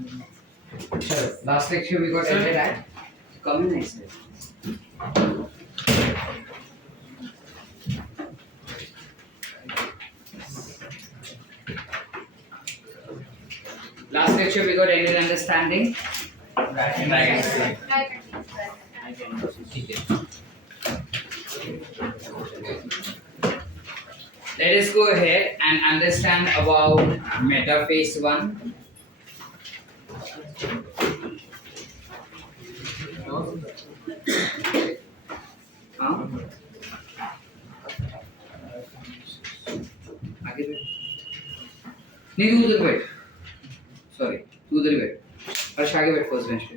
चलो last lecture we got ended at communism. Last lecture we got ended understanding. Let us go ahead and understand about metaphase 1. आगे बैठ नहीं तू उधर बैठ सॉरी तू उधर ही बैठ अर्श आगे बैठ फर्स्ट बेंच पे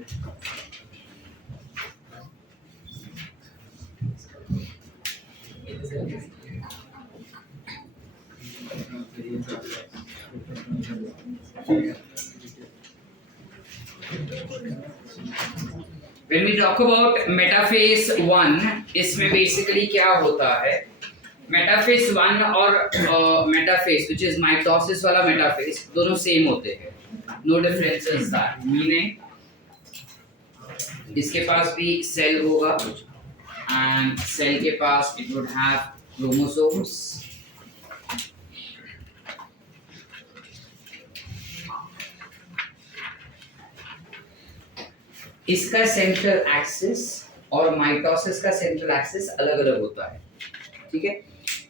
When we talk about metaphase 1, इसमें basically क्या होता है metaphase 1 और metaphase which is mitosis वाला metaphase दोनों same होते हैं, no differences that meaning इसके पास भी cell होगा and cell के पास it would have chromosomes. इसका सेंट्रल एक्सिस और माइटोसिस का सेंट्रल एक्सिस अलग अलग होता है, ठीक है।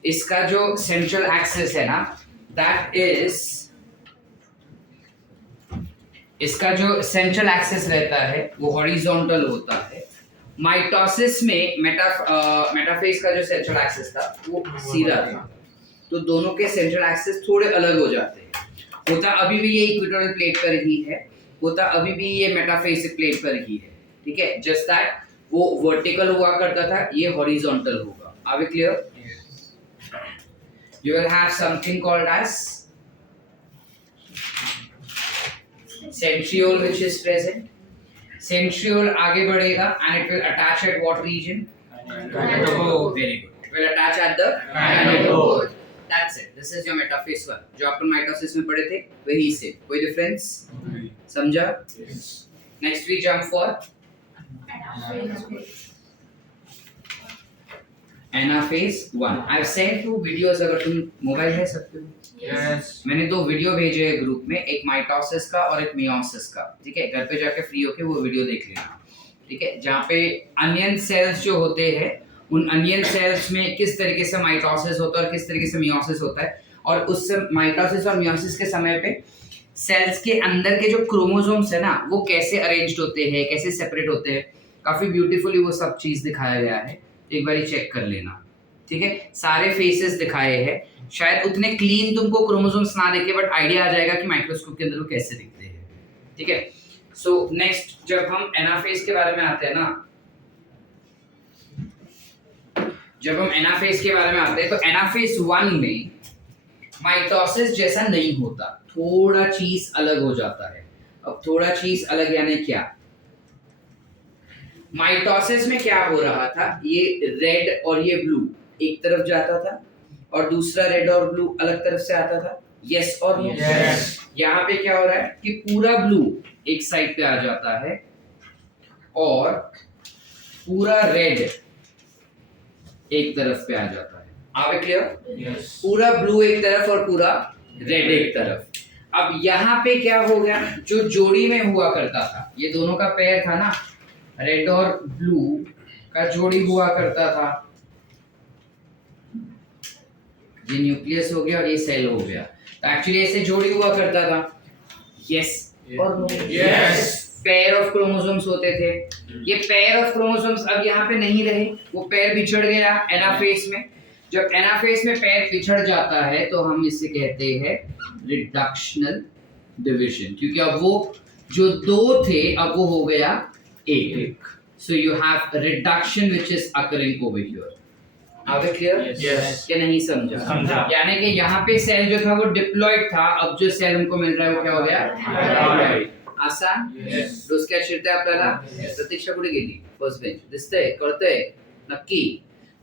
इसका जो सेंट्रल एक्सिस है ना दैट इज इसका जो सेंट्रल एक्सिस रहता है वो हॉरिजॉन्टल होता है। माइटोसिस में मेटाफेज का जो सेंट्रल एक्सिस था वो सीधा था, तो दोनों के सेंट्रल एक्सिस थोड़े अलग हो जाते हैं। होता अभी भी ये इक्वेटोरियल प्लेट पर ही है, होता अभी भी ये मेटाफेसिक प्लेट पर ही है, ठीक है। जस्ट दैट वो वर्टिकल हुआ करता था, ये हॉरिजॉन्टल होगा। Are we clear? You will have something called as centriole which is present. Centriole आगे बढ़ेगा and it will attach at what region? Kinetopode. Very good. It will attach at the kinetopode. That's it. This is your metaphase 1. जो अपन mitosis में पढ़े थे वही से, कोई difference? समझा? Next we jump for anaphase 1. I've sent 2 videos. अगर तुम मोबाइल है सबके Yes. मैंने 2 वीडियो भेजे हैं ग्रुप में, एक माइटोसिस का और एक मियोसिस का, ठीक है। घर पे जाके फ्री होके वो वीडियो देख लेना, ठीक है। जहाँ पे अनियन सेल्स जो होते हैं उन अनियन सेल्स में किस तरीके से माइटोसिस होता है और किस तरीके से मियोसिस होता है, और उस माइटोसिस और मियोसिस के समय पे सेल्स के अंदर के जो क्रोमोसोम्स है ना वो कैसे अरेंज्ड होते हैं, कैसे सेपरेट होते हैं, काफी ब्यूटीफुली वो सब चीज दिखाया गया है। एक बार चेक कर लेना, ठीक है। सारे फेसेस दिखाए हैं, शायद उतने क्लीन तुमको क्रोमोसोम्स ना देखे बट आइडिया आ जाएगा कि माइक्रोस्कोप के अंदर वो कैसे दिखते हैं, ठीक है। सो नेक्स्ट जब हम एनाफेज के बारे में आते हैं ना, जब हम एनाफेज के बारे में आते हैं तो एनाफेज 1 में माइटोसिस जैसा नहीं होता, थोड़ा चीज अलग हो जाता है। अब थोड़ा चीज अलग यानी क्या? माइटोसिस में क्या हो रहा था, ये रेड और ये ब्लू एक तरफ जाता था और दूसरा रेड और ब्लू अलग तरफ से आता था, यस और नो? Yes. यहाँ पे क्या हो रहा है कि पूरा ब्लू एक साइड पे आ जाता है और पूरा रेड एक तरफ पे आ जाता है। आप क्लियर? Yes. पूरा ब्लू एक तरफ और पूरा रेड एक तरफ। अब यहाँ पे क्या हो गया, जो जोड़ी में हुआ करता था, ये दोनों का पेयर था ना, रेड और ब्लू का जोड़ी हुआ करता था, ये न्यूक्लियस हो गया और ये सेल हो गया, तो एक्चुअली ऐसे जोड़ी हुआ करता था, यस और no? Yes. Pair of chromosomes होते थे। ये पेयर ऑफ क्रोमोसोम्स अब यहाँ पे नहीं रहे, वो पेयर बिछड़ गया एनाफेज में। जब एनाफेज में पेयर बिछड़ जाता है तो हम इसे कहते हैं रिडक्शनल डिवीजन, क्योंकि अब वो जो 2 थे अब वो हो गया 1। So you have reduction which is occurring over here. Are we clear? Yes. क्या नहीं समझा? समझा। यानी कि यहाँ पे सेल जो था वो डिप्लॉयड था, अब जो सेल हमको मिल रहा है वो क्या हो गया? Diploid. आसान? Yes. रोज काय शिरते आपल्याला? Yes. प्रतीक्षा कुठे गेली? फर्स्ट बेंच दिसतंय, कळतंय नक्की?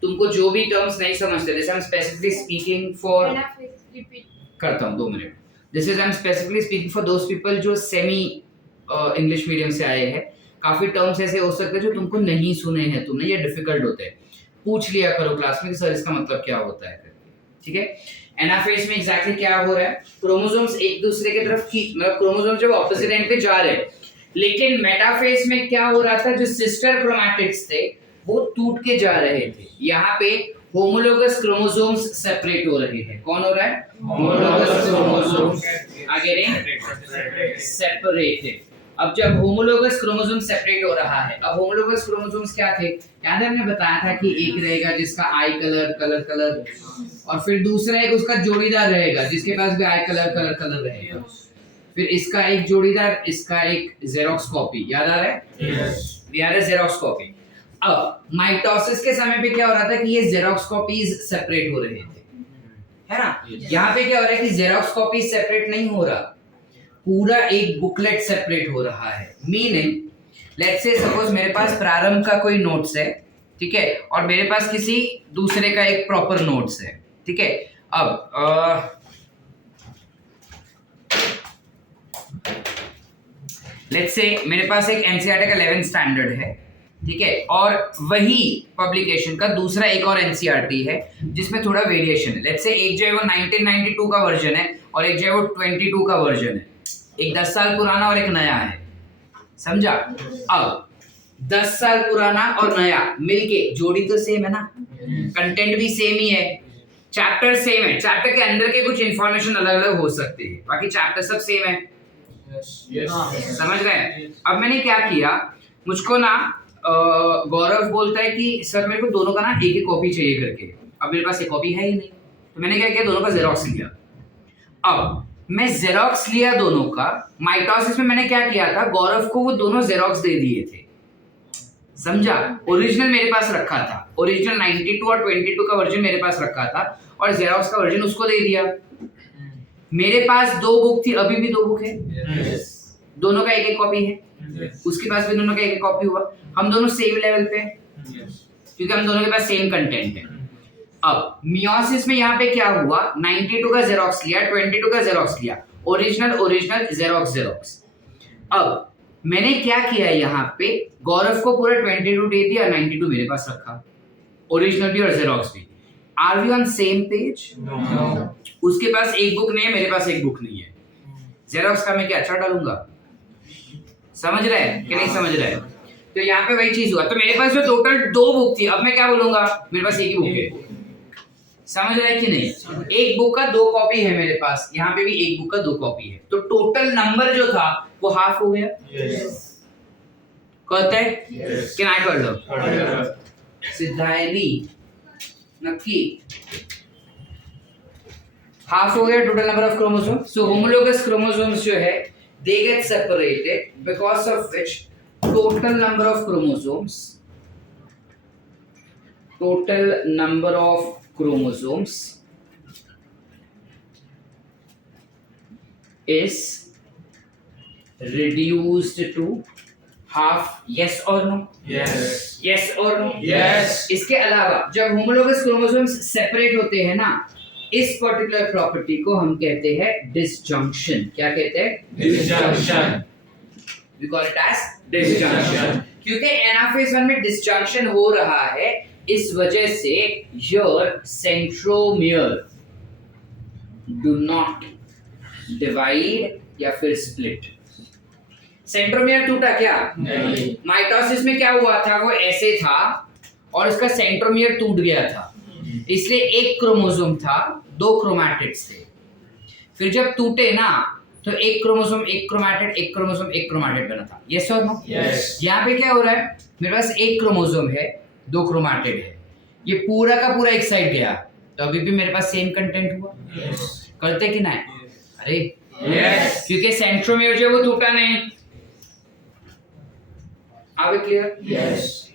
तुमको जो भी टर्म्स नहीं समझते, जैसे हम स्पेसिफिकली स्पीकिंग फॉर करता हूँ 2 minute. This is I am specifically speaking for those people जो सेमी इंग्लिश मीडियम से आए हैं, काफी टर्म्स ऐसे हो सकते हैं जो तुमको नहीं सुने हैं तुमने, ये डिफिकल्ट होते हैं, पूछ लिया करो क्लास में कि सर इसका मतलब क्या होता है करके, ठीक है। एनाफेज में एग्जैक्टली क्या हो रहा है, क्रोमोसोम्स एक दूसरे की तरफ मतलब क्रोमोसोम्स जब ऑपोजिट एंड पे जा रहे हैं, लेकिन मेटाफेज में क्या हो रहा था, जो सिस्टर क्रोमैटिड्स थे वो टूट के जा रहे थे। यहाँ पे होमोलोगस क्रोमोसोम्स सेपरेट हो रहे हैं। कौन हो रहा है? Homologous chromosomes are getting separated. अब जब होमोलोगस क्रोमोसोम सेपरेट हो रहा है, अब होमोलोगस क्रोमोसोम्स क्या थे, याद है हमने बताया था कि एक रहेगा जिसका आई कलर और फिर दूसरा एक उसका जोड़ीदार रहेगा जिसके पास भी आई कलर रहेगा, फिर इसका एक जोड़ीदार, इसका एक जेरोक्स कॉपी। याद आ रहा है? याद है जेरोक्स कॉपी। अब माइटोसिस के समय पे क्या हो रहा था कि ये जेरोक्स कॉपीज सेपरेट हो रहे थे, है ना। यहाँ पे क्या हो रहा है कि जेरोक्स कॉपीज सेपरेट नहीं हो रहा, पूरा एक बुकलेट सेपरेट हो रहा है। मीनिंग लेट्स से सपोज मेरे पास प्रारंभ का कोई नोट्स है, ठीक है, और मेरे पास किसी दूसरे का एक प्रॉपर नोट्स है, ठीक है। अब लेट्स से मेरे पास एक एनसीईआरटी का 11th स्टैंडर्ड है, ठीक है, और वही पब्लिकेशन का दूसरा एक और एनसीईआरटी है जिसमें थोड़ा वेरिएशन है। लेट्स से एक जो है वो 1992 का वर्जन है और एक जो है वो 22 का वर्जन है, एक 10 साल पुराना और एक नया है, समझा। अब 10 साल पुराना और नया मिलके जोड़ी तो सेम है ना, कंटेंट भी सेम ही है, चैप्टर सेम है, चैप्टर के अंदर के कुछ इंफॉर्मेशन अलग अलग हो सकते हैं, बाकी चैप्टर सब सेम है। समझ रहे? अब मैंने क्या किया, मुझको ना गौरव बोलता है कि सर मेरे को दोनों का ना एक एक कॉपी चाहिए करके। अब मेरे पास एक कॉपी है ही नहीं, तो मैंने क्या किया, दोनों का जेरोक्स लिया। अब मैं जेरोक्स लिया दोनों का, माइटोसिस में मैंने क्या किया था, गौरव को वो दोनों जेरोक्स दे दिए थे, समझा। ओरिजिनल मेरे पास रखा था, ओरिजिनल 92 और 22 का वर्जन मेरे पास रखा था और जेरोक्स का वर्जन उसको दे दिया। मेरे पास 2 बुक थी, अभी भी 2 बुक है, दोनों का एक एक कॉपी है, उसके पास भी दोनों का एक एक कॉपी हुआ, हम दोनों सेम लेवल पे क्योंकि हम दोनों के पास सेम कंटेंट है। अब मियोसिस में यहाँ पे क्या हुआ, 92 का जेरोक्स लिया, 22 का जेरोक्स लिया, ओरिजिनल जेरोक्स। अब मैंने क्या किया, यहाँ पे गौरव को पूरा 22 दे दिया, 92 मेरे पास रखा, ओरिजिनल भी और जेरोक्स भी। Are we on same page? उसके पास एक बुक नहीं है, मेरे पास एक बुक नहीं है, जेरोक्स का मैं क्या अच्छा डालूंगा? समझ रहे हैं कि नहीं समझ रहे हैं? तो यहाँ पे वही चीज हुआ। तो मेरे पास जो टोटल 2 बुक थी, अब मैं क्या बोलूंगा, मेरे पास एक ही बुक है। समझ रहे हैं कि नहीं? एक बुक का 2 कॉपी है मेरे पास, यहाँ पे भी एक बुक का 2 कॉपी है, तो टोटल नंबर जो था वो हाफ हो गया। कहते हैं कि नाही कळलं? सिद्धायनी नक्की हाफ हो गया total number of chromosome. So homologous chromosomes जो है they get separated because of which total number of chromosomes is reduced to half. Yes or no? Yes or no? इसके अलावा जब होमोलोगस क्रोमोसोम्स सेपरेट होते हैं ना, इस पर्टिकुलर प्रॉपर्टी को हम कहते हैं डिसजंक्शन। क्या कहते हैं? Disjunction. We call it as disjunction। क्योंकि एनाफेज 1 में डिसजंक्शन हो रहा है, इस वजह से your centromere do not divide या फिर split। सेंट्रोमियर टूटा क्या? नहीं। माइटोसिस में क्या हुआ था, वो ऐसे था और इसका सेंट्रोमियर टूट गया था, इसलिए एक क्रोमोसोम था, 2 क्रोमैटिड्स थे। फिर जब टूटे ना तो एक क्रोमोसोम एक क्रोमैटिड बना था। यस और नो? यहाँ पे क्या हो रहा है, मेरे पास एक क्रोमोसोम है, 2 क्रोमैटिड है, ये पूरा का पूरा एक साइड गया, तो अभी भी मेरे पास सेम कंटेंट हुआ। करते कि नहीं? अरे क्योंकि सेंट्रोमियर जो है वो टूटा नहीं। Are we clear?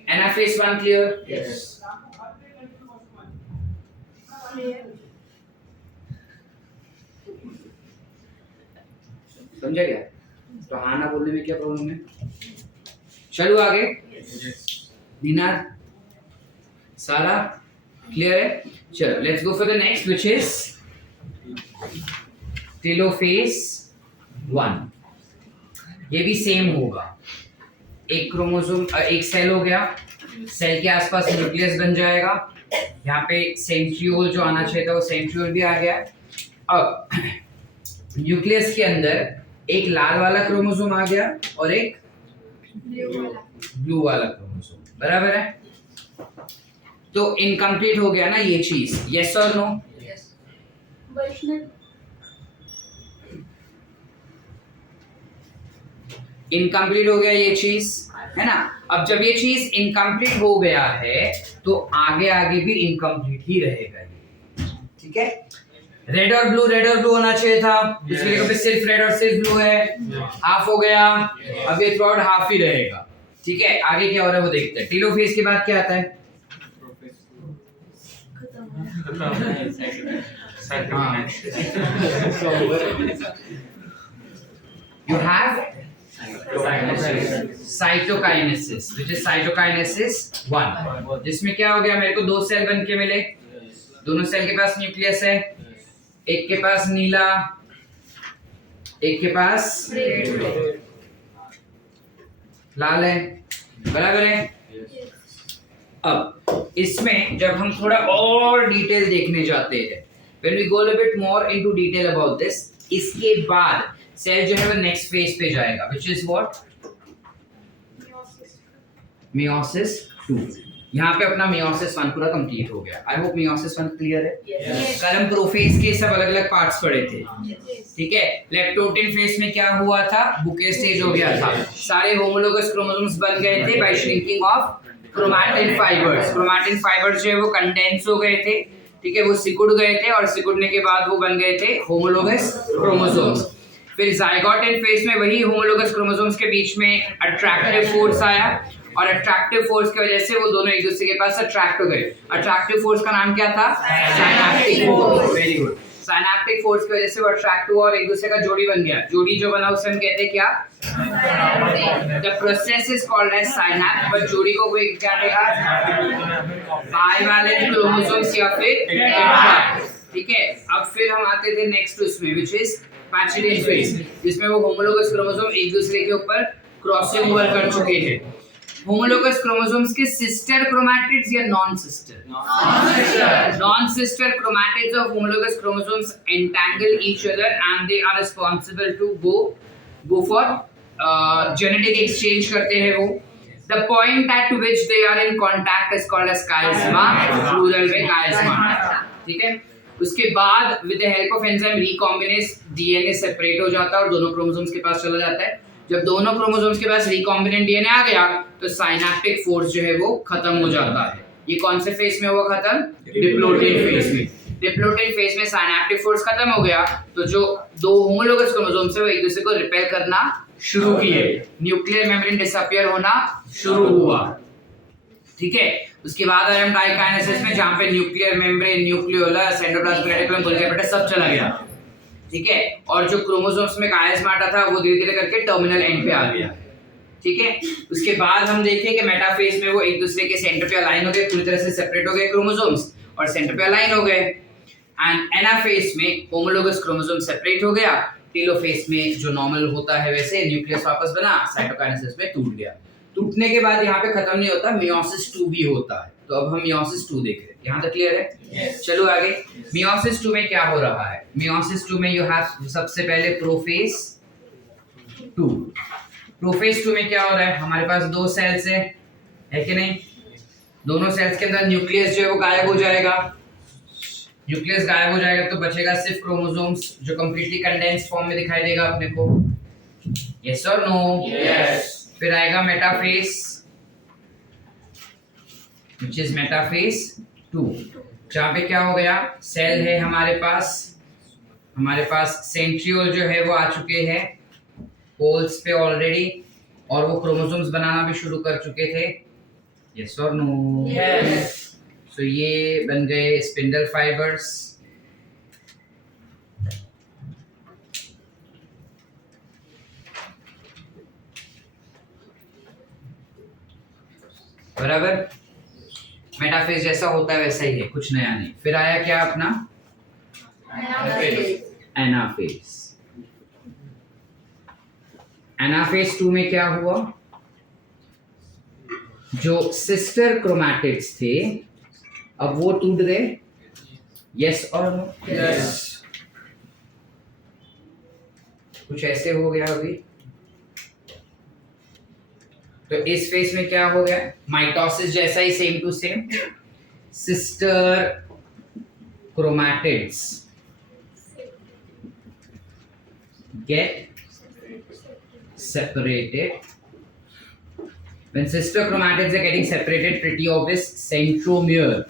Anaphase 1 clear? समझा क्या? तो हाँ ना बोलने में क्या प्रॉब्लम है? चलो आगे। दिनार सारा क्लियर है? चलो let's go for the next which is telophase 1। ये भी सेम होगा, एक क्रोमोसोम एक सेल हो गया, सेल के आसपास न्यूक्लियस बन जाएगा, यहाँ पे सेंट्रियोल जो आना चाहिए था वो सेंट्रियोल भी आ गया। अब न्यूक्लियस के अंदर एक लाल वाला क्रोमोसोम आ गया और एक ब्लू वाला क्रोमोसोम, बराबर है। तो इनकम्प्लीट हो गया ना ये चीज, यस और नो? इनकम्प्लीट हो गया ये चीज, है ना। अब जब ये चीज इनकम्प्लीट हो गया है तो आगे आगे भी इनकम्प्लीट ही रहेगा ये, ठीक है। रेड और ब्लू होना चाहिए था, इसलिए yes. सिर्फ रेड और सिर्फ ब्लू है, हाफ हो गया, अब ये थ्रू आउट हाफ ही रहेगा, ठीक है। आगे क्या हो रहा है वो देखते हैं। टेलोफेज के बाद क्या आता है? You have cytokinesis, which is cytokinesis 1, जिसमें क्या हो गया, मेरे को दो सेल बन के मिले, दोनों सेल के पास न्यूक्लियस है, एक के पास नीला, एक के पास लाल है, बराबर है। अब इसमें जब हम थोड़ा और डिटेल देखने जाते हैं, when we go a bit more into detail about this, इसके बाद सेल जो है वो नेक्स्ट फेज पे जाएगा, which is what? Meiosis 2। यहाँ पे अपना Meiosis 1 पूरा कंप्लीट हो गया। आई होप Meiosis 1 क्लियर है। yes. कल हम प्रोफेज के सब अलग अलग पार्ट्स पढ़े थे, ठीक है। लेप्टोटिन फेज में क्या हुआ था? बुके स्टेज हो गया था, सारे होमोलोगस क्रोमोसोम्स बन गए थे by shrinking of chromatin fibres. Chromatin fibres जो है वो कंडेंस हो गए थे, ठीक है, वो सिकुड़ गए थे और सिकुड़ने के बाद वो बन गए थे होमोलोगस क्रोमोसोम्स। फिर जाइगोटिन फेज में वही होमोलोगस क्रोमोसोम्स के बीच में अट्रैक्टिव फोर्स आया और अट्रैक्टिव फोर्स की वजह से वो दोनों एक दूसरे के पास अट्रैक्ट हो गए। अट्रैक्टिव फोर्स का नाम क्या था? Synaptic force. Very good. Synaptic force की वजह से वो अट्रैक्ट हुआ और एक दूसरे का जोड़ी बन गया। जोड़ी जो बना उसे हम कहते हैं क्या? The process is called as synapse, but जोड़ी को कोई क्या कहेगा? बाइवैलेंट क्रोमोसोम्स या फिर, ठीक है। अब फिर हम आते थे नेक्स्ट उसमें, which is पैचिलिन फेज, जिसमें वो होमोलोगस क्रोमोसोम एक दूसरे के ऊपर क्रॉसिंग ओवर कर चुके हैं। होमोलोगस क्रोमोसोम्स के सिस्टर क्रोमैटिड्स या non sister? Non sister chromatids of homologous chromosomes entangle each other and they are responsible to go for genetic exchange करते हैं वो। The point at which they are in contact is called as chiasma, plural में chiasma, ठीक है। उसके बाद with the help of enzyme recombinase DNA separate हो जाता है और दोनों क्रोमोसोम्स के पास चला जाता है। जब दोनों क्रोमोसोम्स के पास रिकॉम्बिनेंट डीएनए आ गया तो साइनैप्टिक फोर्स जो है वो खत्म हो जाता है। ये कौन से फेज में हुआ खत्म? डिप्लोटिन फेज में। डिप्लोटिन फेज में साइनैप्टिक फोर्स खत्म हो गया तो जो दो होमोलोगस क्रोमोसोम्स है वो एक दूसरे को रिपेल करना शुरू किए, न्यूक्लियर मेम्ब्रेन डिसअपीयर होना शुरू हुआ, ठीक है। उसके बाद आया हम डाइकाइनेसिस में, जहां पे nuclear membrane, nucleolus, endoplasmic reticulum, Golgi apparatus सब चला गया, ठीक है। और जो क्रोमोसोम्स में कायस्माटा था वो धीरे धीरे करके टर्मिनल एंड पे आ गया, ठीक है। उसके बाद हम देखें कि मेटाफेज में वो एक दूसरे के सेंटर पे अलाइन हो गए, पूरी तरह से सेपरेट हो गए क्रोमोसोम्स और सेंटर पे अलाइन हो गए। एंड एनाफेज में होमोलोगस क्रोमोसोम सेपरेट हो गया। टेलोफेज में जो नॉर्मल होता है वैसे न्यूक्लियस वापस बना, साइटोकाइनेसिस में टूट गया। टूटने के बाद यहाँ पे खत्म नहीं होता, मियोसिस 2 भी होता है। तो अब हम मियोसिस 2 देख रहे हैं, यहाँ तक क्लियर है? yes. चलो आगे। मियोसिस 2 में क्या हो रहा है? मियोसिस 2 में यू हैव सबसे पहले प्रोफेज 2। प्रोफेज 2 में क्या हो रहा है? हमारे पास दो सेल्स है कि नहीं? दोनों सेल्स के अंदर न्यूक्लियस जो है वो गायब हो जाएगा। न्यूक्लियस गायब हो जाएगा तो बचेगा सिर्फ क्रोमोसोम्स जो कंप्लीटली कंडेंस्ड फॉर्म में दिखाई देगा अपने को। यस और नो? यस। फिर आएगा मेटाफेज, which is मेटाफेज 2, जहाँ पे क्या हो गया? सेल है हमारे पास सेंट्रियोल जो है वो आ चुके हैं पोल्स पे ऑलरेडी और वो क्रोमोसोम्स बनाना भी शुरू कर चुके थे। यस और नो? यस। सो ये बन गए स्पिंडल फाइबर्स। बराबर, मेटाफेज जैसा होता है वैसा ही है, कुछ नया नहीं। फिर आया क्या अपना? एनाफेज। एनाफेज 2 में क्या हुआ, जो सिस्टर क्रोमैटिड्स थे अब वो टूट गए, यस और नो? यस। कुछ ऐसे हो गया अभी। तो इस फेज में क्या हो गया, माइटोसिस जैसा ही same to same, sister chromatids get separated. When sister chromatids are getting separated, pretty obvious, centromere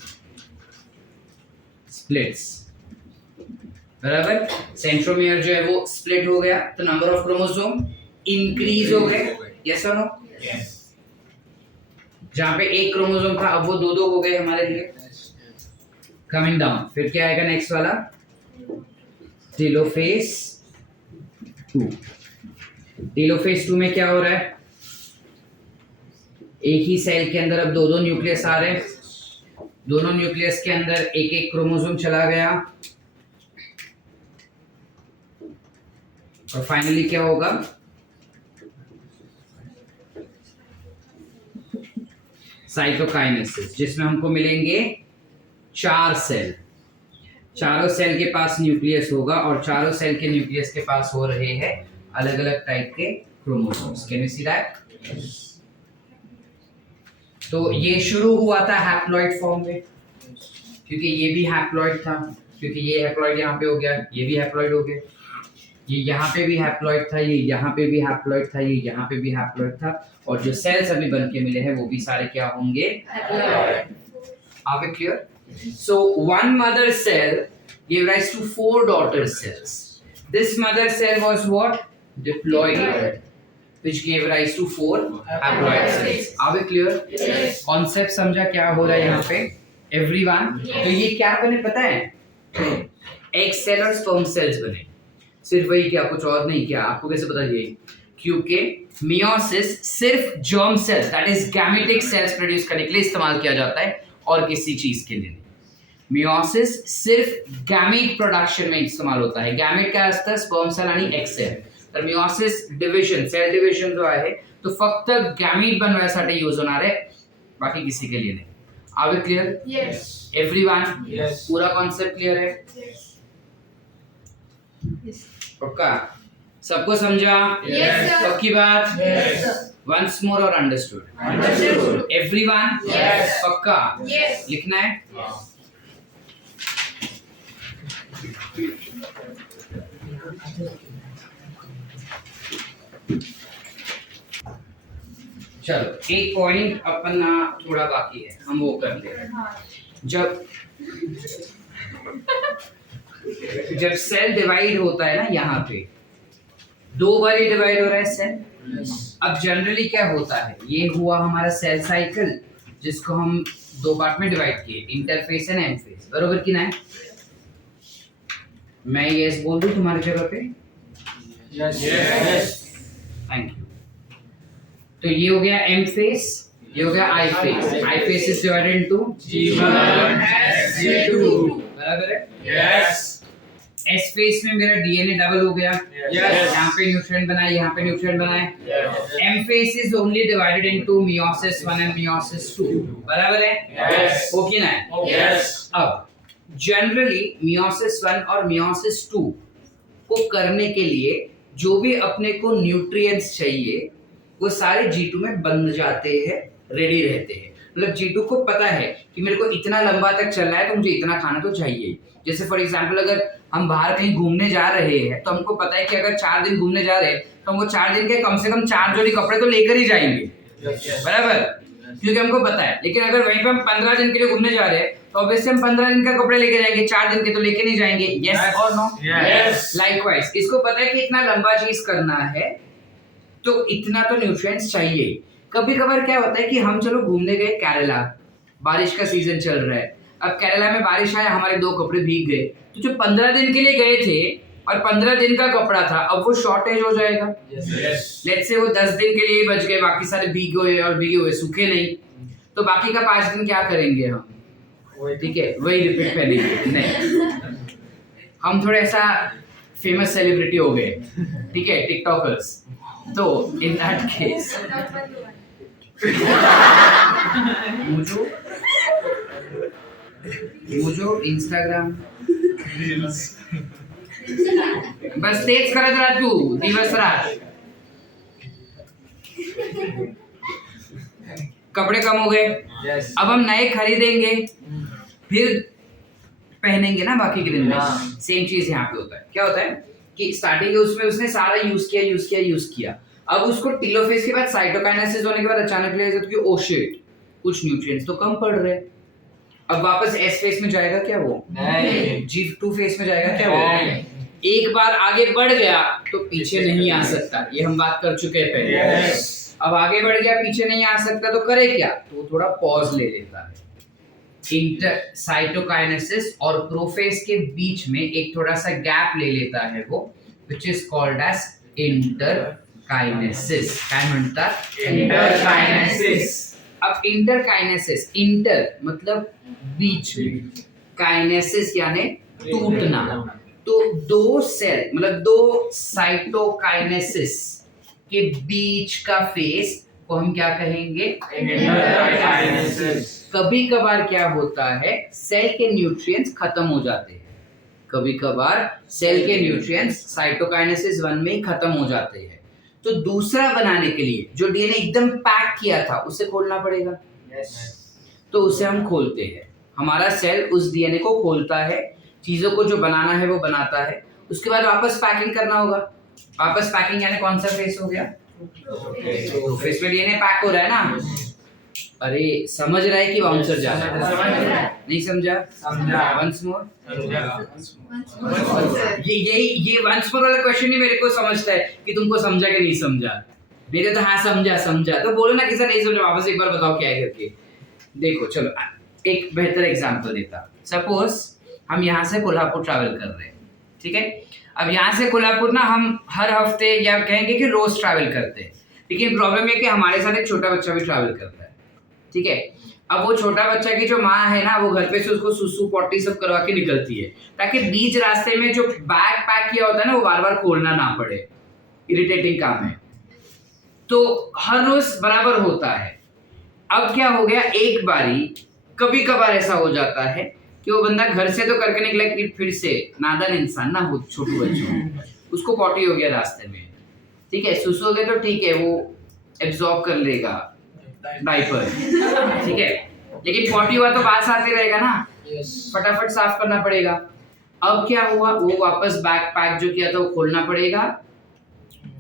splits. बराबर, सेंट्रोमियर जो है वो स्प्लिट हो गया तो नंबर ऑफ क्रोमोसोम इंक्रीज हो गए, यस और नो? यस। जहां पे एक क्रोमोसोम था अब वो दो दो हो गए हमारे लिए। कमिंग डाउन, फिर क्या आएगा नेक्स्ट वाला, टेलोफेज 2। टेलोफेज 2 में क्या हो रहा है, एक ही सेल के अंदर अब दो दो न्यूक्लियस आ रहे हैं, दोनों न्यूक्लियस के अंदर एक एक क्रोमोसोम चला गया और फाइनली क्या होगा, साइटोकाइनेसिस, जिसमें हमको मिलेंगे 4 सेल। चारों सेल के पास न्यूक्लियस होगा और चारों सेल के न्यूक्लियस के पास हो रहे हैं अलग अलग टाइप के chromosomes. Can you see that? तो ये शुरू हुआ था हैप्लॉइड फॉर्म में, क्योंकि ये भी हैप्लॉइड था, क्योंकि ये हैप्लॉइड यहाँ पे हो गया, ये भी हैप्लॉइड हो गया, ये यहाँ पे भी हैप्लॉइड था, ये यहाँ पे भी हैप्लॉइड था, ये यहाँ पे भी हैप्लॉइड था, और जो सेल्स अभी बन के मिले हैं वो भी सारे क्या होंगे, are we clear? So one mother cell gave rise to 4 daughter cells. This mother cell was what? Diploid, which gave rise to 4 haploid cells. Are we clear? Yes. Concept समझा क्या हो रहा है यहाँ पे? Everyone. तो ये क्या बने पता है? Egg cell और sperm cells बने। सिर्फ वही क्या, कुछ और नहीं क्या? आपको कैसे पता ये? क्योंकि मियोसिस सिर्फ germ cells, that is gametic sales produce करने के लिए इस्तेमाल किया जाता है और किसी चीज के लिए नहीं। मियोसिस सिर्फ गैमेट प्रोडक्शन में इस्तेमाल होता है। गैमेट क्या असतं? स्पर्म सेल आणि एग सेल। तर मियोसिस डिव्हिजन, सेल डिव्हिजन जो आहे तो फक्त गॅमेट बनवायसाठी यूज होणार आहे, बाकी किसी के लिए नहीं। Are we clear? Yes. Everyone? Yes. पूरा कॉन्सेप्ट क्लियर है? पक्का? सबको समझा? Yes, sir. पक्की बात? Yes. Once more or understood? Understood. Everyone? Yes. पक्का? Yes. लिखना है? चलो एक पॉइंट अपना थोड़ा बाकी है, हम वो कर ले। जब सेल डिवाइड होता है ना, यहाँ पे 2 बार ही डिवाइड हो रहा है सेल। अब जनरली क्या होता है, ये हुआ हमारा सेल साइकिल जिसको हम 2 पार्ट में डिवाइड किए, इंटरफेस एंड एमफेस, बरोबर कि नहीं? मैं यस बोल दूं तुम्हारी जगह पे? यस। Thank you. तो ये हो गया एम फेस, ये हो गया I face. I face is divided into G1 G2। बराबर है? यस। एस फेस में मेरा डीएनए डबल हो गया, Yes. यहाँ पे न्यूट्रिएंट बनाए, यहाँ पे न्यूट्रिएंट बनाए। Yes. M phase is only divided into meiosis 1 and meiosis 2, बराबर है? Yes. हो कि नहीं? यस। अब जनरली मियोसिस 1 और मियोसिस 2 को करने के लिए जो भी अपने को न्यूट्रिएंट्स चाहिए वो सारे G2 में बन जाते हैं, रेडी रहते हैं। मतलब G2 को पता है कि मेरे को इतना लंबा तक चलना है तो मुझे इतना खाना तो चाहिए। जैसे फॉर एग्जांपल अगर हम बाहर कहीं घूमने जा रहे हैं तो हमको पता है कि अगर 4 दिन घूमने जा रहे हैं तो हमको 4 दिन के कम से कम 4 जोड़ी कपड़े तो लेकर ही जाएंगे, बराबर? क्योंकि हमको पता है। लेकिन अगर वहीं पे हम 15 दिन के लिए घूमने जा रहे हैं तो ऑब्वियसली हम 15 दिन का कपड़े लेके जाएंगे, 4 दिन के तो लेके नहीं जाएंगे। यस और नो? यस। लाइकवाइज इसको पता है कि इतना लंबा चीज करना है तो इतना तो न्यूट्रिएंट्स चाहिए। कभी कभार क्या होता है कि हम चलो घूमने गए केरला, बारिश का सीजन चल रहा है, अब केरला में बारिश आया, हमारे 2 कपड़े भीग गए, तो जो 15 दिन के लिए गए थे और 15 दिन का कपड़ा था अब वो शॉर्टेज हो जाएगा। यस। लेट्स से वो 10 दिन के लिए बच गए, बाकी सारे भीग गए और भीगे हुए सूखे नहीं, तो बाकी का 5 दिन क्या करेंगे हम? ठीक है, वही रिपीट पहनेंगे। नहीं, हम थोड़ा ऐसा फेमस सेलिब्रिटी हो गए, ठीक है, टिकटॉकर्स, तो in that case मुझो इंस्टाग्राम बस तेच करत राहा तू दिवस रात. कपड़े कम हो गए, अब हम नए खरीदेंगे फिर पहनेंगे ना बाकी के दिन में. सेम चीज यहाँ पे होता है. क्या होता है कि स्टार्टिंग के उसमें उसने सारा यूज किया. अब उसको टेलोफेज के बाद साइटोकाइनेसिस होने के बाद अचानक लगा कि ओ शिट कुछ न्यूट्रिएंट्स तो कम पड़ रहे. अब वापस एस फेस में जाएगा क्या वो? नहीं. G2 फेस में जाएगा क्या वो? एक बार आगे बढ़ गया तो पीछे नहीं आ सकता. ये हम बात कर चुके हैं पहले. अब आगे बढ़ गया पीछे नहीं आ सकता तो करे क्या? तो थोड़ा पॉज ले लेता है. इंटर साइटोकाइनेसिस और प्रोफेज के बीच में एक थोड़ा सा गैप ले लेता है वो, which is called as interkinesis. काय म्हणतात? इंटरकाइनेसिस. अब इंटरकाइनेसिस, इंटर मतलब बीच में, काइनेसिस यानी टूटना. तो दो सेल मतलब दो साइटोकाइनेसिस के बीच का फेस को हम क्या कहेंगे? इंटरकाइनेसिस. कभी कभार क्या होता है सेल के न्यूट्रिएंट्स खत्म हो जाते हैं. कभी कभार सेल के न्यूट्रिएंट्स साइटोकाइनेसिस 1 में ही खत्म हो जाते हैं. तो दूसरा बनाने के लिए जो डीएनए एकदम पैक किया था उसे खोलना पड़ेगा. तो उसे हम खोलते हैं. हमारा सेल उस डीएनए को खोलता है, चीजों को जो बनाना है वो बनाता है. उसके बाद वापस पैकिंग करना होगा. वापस पैकिंग यानी कौन सा फेस हो गया? फेस में डीएनए पैक हो रहा है ना. अरे समझ रहा है कि बाउंसर जा रहा है? नहीं समझा? Once more. ये वंस मोर वाला क्वेश्चन ही मेरे को समझता है कि तुमको समझा कि नहीं समझा. नहीं तो हाँ समझा तो बोलो ना कि सर नहीं समझा, वापस एक बार बताओ क्या है करके. देखो चलो एक बेहतर एग्जांपल देता. सपोज हम यहाँ से कोल्हापुर ट्रैवल कर रहे हैं. ठीक है. अब यहाँ से कोल्हापुर ना हम हर हफ्ते या कहेंगे कि रोज ट्रैवल करते हैं. लेकिन प्रॉब्लम है कि हमारे साथ एक छोटा बच्चा भी ट्रैवल करता है. ठीक है. अब वो छोटा बच्चा की जो माँ है ना वो घर पे से उसको सुसु पॉटी सब करवा के निकलती है ताकि बीच रास्ते में जो बैग पैक किया होता है ना वो बार बार खोलना ना पड़े. इरिटेटिंग काम है. तो हर रोज बराबर होता है. अब क्या हो गया, एक बारी कभी कभार ऐसा हो जाता है कि वो बंदा घर से तो करके निकला कि फिर से नादान इंसान ना हो, छोटू बच्चों, उसको पॉटी हो गया रास्ते में. ठीक है. सुसु हो गया तो ठीक है वो एब्जॉर्ब कर लेगा डायपर. ठीक है. लेकिन पॉटी हुआ तो बात आते रहेगा ना. फटाफट साफ करना पड़ेगा. अब क्या हुआ, वो वापस बैग पैक जो किया था वो खोलना पड़ेगा,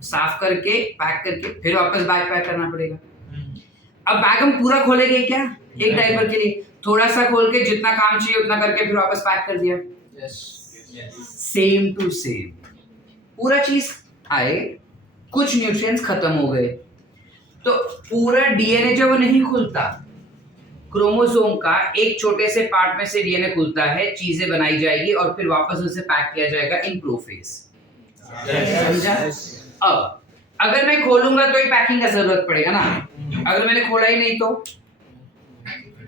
साफ करके पैक करके फिर वापस बैग पैक करना पड़ेगा. अब बैग हम पूरा खोलेंगे क्या एक डायपर के लिए? थोड़ा सा खोल के जितना काम चाहिए उतना करके फिर वापस पैक कर दिया. सेम टू सेम पूरा चीज आए, कुछ न्यूट्रिएंट्स खत्म हो गए तो पूरा डीएनए जो वो नहीं खुलता. क्रोमोसोम का एक छोटे से पार्ट में से डीएनए खुलता है, चीजें बनाई जाएगी और फिर वापस उसे पैक किया जाएगा इन प्रोफेज. समझा? अब अगर मैं खोलूंगा तो ही पैकिंग का जरूरत पड़ेगा ना. अगर मैंने खोला ही नहीं तो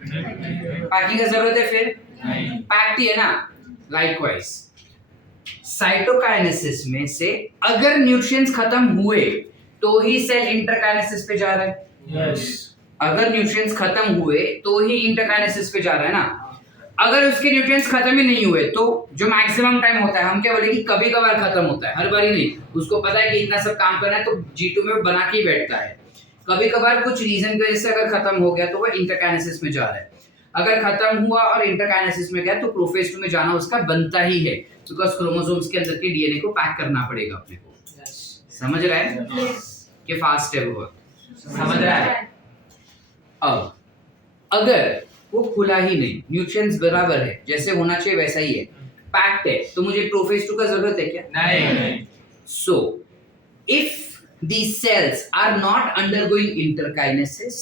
पैकिंग का जरूरत है फिर पैक्ड ही है ना. लाइकवाइज साइटोकाइनेसिस में से अगर न्यूट्रिएंट्स खत्म हुए तो ही सेल इंटरकाइनेसिस पे जा रहा है. अगर न्यूट्रिएंट्स खत्म हुए तो ही इंटरकाइनेसिस पे जा रहा है ना. अगर उसके न्यूट्रिएंट्स खत्म ही नहीं हुए तो जो मैक्सिमम टाइम होता है, हम क्या बोले कि कभी कभार खत्म होता है, हर बार ही नहीं. उसको पता है कि इतना सब काम करना है तो G2 में बना के ही बैठता है. कभी कभार कुछ रीजन की वजह से अगर खत्म हो गया तो वो इंटरकाइनेसिस में जा रहा है. अगर खत्म हुआ और इंटरकाइनेसिस में गया तो प्रोफेज 2 में जाना उसका बनता ही है, बिकॉज क्रोमोसोम्स के अंदर के डीएनए को पैक करना पड़ेगा अपने को. समझ रहा है कि फास्ट है वो? समझ रहा है. अब अगर वो खुला ही नहीं, न्यूट्रिएंट्स बराबर है जैसे होना चाहिए वैसा ही है, पैक्ड है, तो मुझे प्रोफेज 2 का जरूरत है क्या? नहीं. So if these cells are not undergoing interkinesis,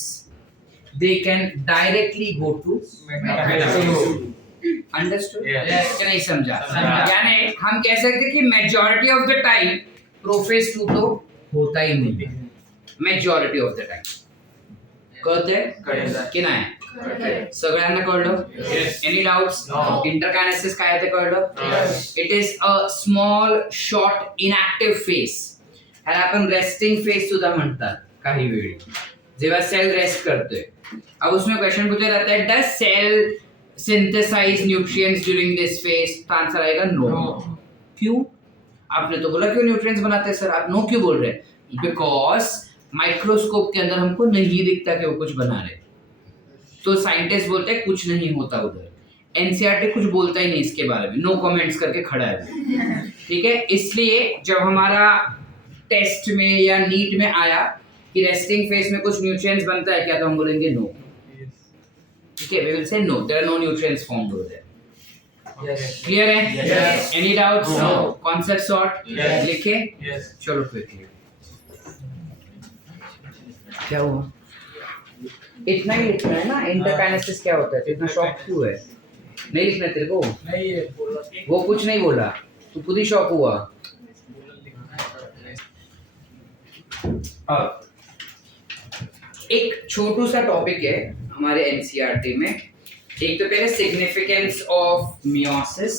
they can directly go to metaphase. Understood? Yes. क्या नहीं समझा? यानी हम कह सकते कि majority of the time prophase 2 तो होता ही नहीं. मेजॉरिटी ऑफ द टाइम कळतंय की नाही? सगळ्यांना कळलं? Any doubts? इंटरकायनेसिस काय आहे ते कळलं? It is a small short inactive face ह्याला आपण रेस्टिंग फेज सुद्धा म्हणतात काही वेळी, जेव्हा सेल रेस्ट करतोय. अब उसमें क्वेश्चन पूछा जाता है does cell synthesise nutrients during this phase, तो आंसर आएगा नो. क्यों? आपने तो बोला क्यों न्यूट्रिएंट्स बनाते हैं सर, आप नो क्यों बोल रहे हैं? बिकॉज माइक्रोस्कोप के अंदर हमको नहीं दिखता कि वो कुछ बना रहे, तो साइंटिस्ट बोलते हैं कुछ नहीं होता उधर. एनसीईआरटी कुछ बोलता ही नहीं इसके बारे में, नो कमेंट्स करके खड़ा है. ठीक है, इसलिए जब हमारा टेस्ट में या नीट में आया कि रेस्टिंग फेज में कुछ न्यूट्रिएंट्स बनता है क्या, तो हम बोलेंगे नो. ठीक है, we will say no, there are no nutrients formed over there. Clear है? Yes. Any doubts? No. Concept sort? Yes. लिखे? Yes. चलो क्विकली. क्या हुआ? इतना ही लिखना है ना, इंटरकाइनेसिस क्या होता है, तो इतना शॉक क्यों है? नहीं लिखना तेरे को? नहीं है बोला. वो कुछ नहीं बोला, तू खुद ही शॉक हुआ. अब एक छोटू सा टॉपिक है हमारे एनसीईआरटी में. एक तो पहले सिग्निफिकेंस ऑफ मियोसिस.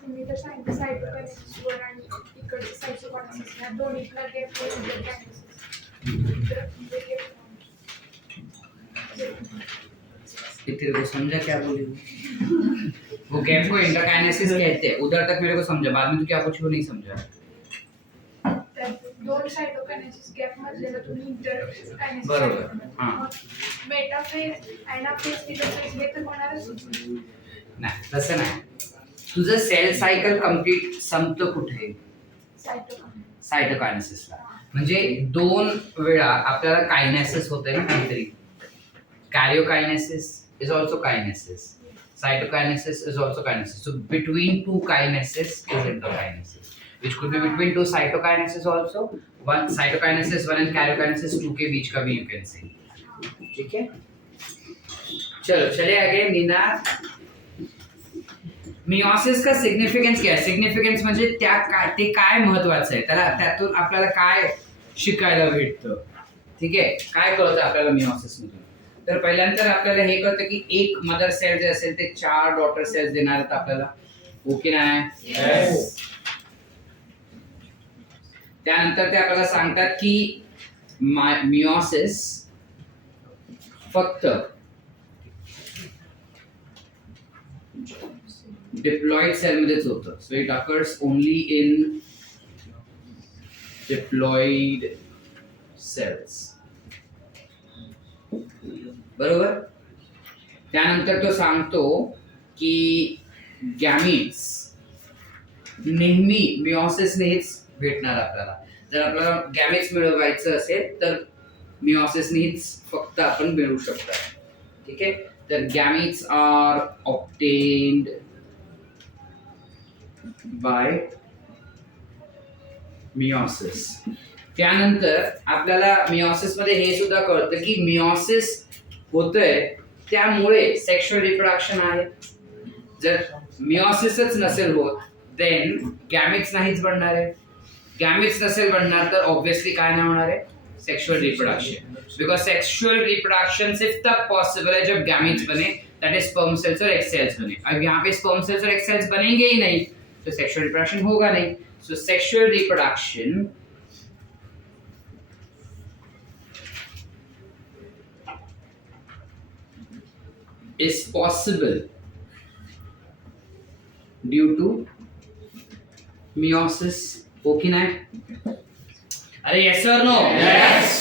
तुम्ही तर सांगितलं सायटोकायनेसिसवर आणि इकडे सायटोकायनेसिस या दोन्हीतला गॅप इंटरकायनेसिस. ये तेरे को समझा क्या बोली? वो गैप को इंटरकाइनेसिस कहते हैं. उधर तक मेरे को समझा, बाद में तो क्या कुछ वो नहीं समझा. दोन सायटोकायनेसिस गॅप मधलेला तुम्ही इंटरकायनेसिस. बरोबर. हां. मेटाफेज एनाफेज टेलोफेज हे तर होणारच. नाही तसं नाही. तुझं सेल सायकल कंप्लीट संपतं कुठे? सायटोकायनेसिस. सायटोकायनेसिसला. म्हणजे 2 वेळा आपल्याला कायनेसिस होतंय ना काहीतरी. Karyokinesis is also kinesis. Cytokinesis is also kinesis. So between 2 kinesis is interkinesis, which could be between 2 cytokinesis also. One cytokinesis, one and karyokinesis, 2 के बीच का भी you can say. ठीक है? चलो चले आगे. नीना, मियोसिस का सिग्निफिकेंस क्या है? सिग्निफिकेंस म्हणजे ते काय महत्वाचं आहे, त्याला त्यातून आपल्याला काय शिकायला भेटतं. ठीक आहे, काय कळतं आपल्याला मियोसिस मधून? तर पहिल्यांदा आपल्याला हे कळतं की एक मदर सेल जे असेल ते 4 डॉटर सेल्स देणार आहेत आपल्याला. हो की नाही? Yes. त्यानंतर ते आपल्याला सांगतात की मियोसिस फक्त डिप्लॉइड सेल मध्येच होतं. So it occurs only in diploid sales. बरोबर. त्यानंतर तो सांगतो की गॅमीट्स नेहमी मियोसिसनेच भेटणार आपल्याला. जर आपल्याला गॅमीट्स मिळवायचं असेल तर मियोसिसनेच फक्त आपण मिळवू शकतो. ठीक आहे, तर गॅमीट्स आर ऑब्टेन्ड बाय मियोसिस. त्यानंतर आपल्याला मियोसिस मध्ये हे सुद्धा कळतं की मियोसिस होतंय त्यामुळे सेक्शुअल रिप्रोडक्शन आहे. जर मियोसिसच नसेल होत देन गॅमेट्स नाहीच बनणार आहे. गॅमेट्स नसेल बनणार तर ऑब्वियसली काय नाही होणार आहे? Sexual reproduction. Because sexual reproduction सिर्फ तब पॉसिबल है जब गैमेट्स बने, दैट इज स्पर्म सेल्स और एग सेल्स बने. अब यहाँ पे स्पर्म सेल्स और एग सेल्स बनेंगे ही नहीं तो सेक्शुअल रिप्रोडक्शन होगा नहीं. So sexual reproduction is possible due to meiosis. Okay ना? अरे यस और नो? Yes.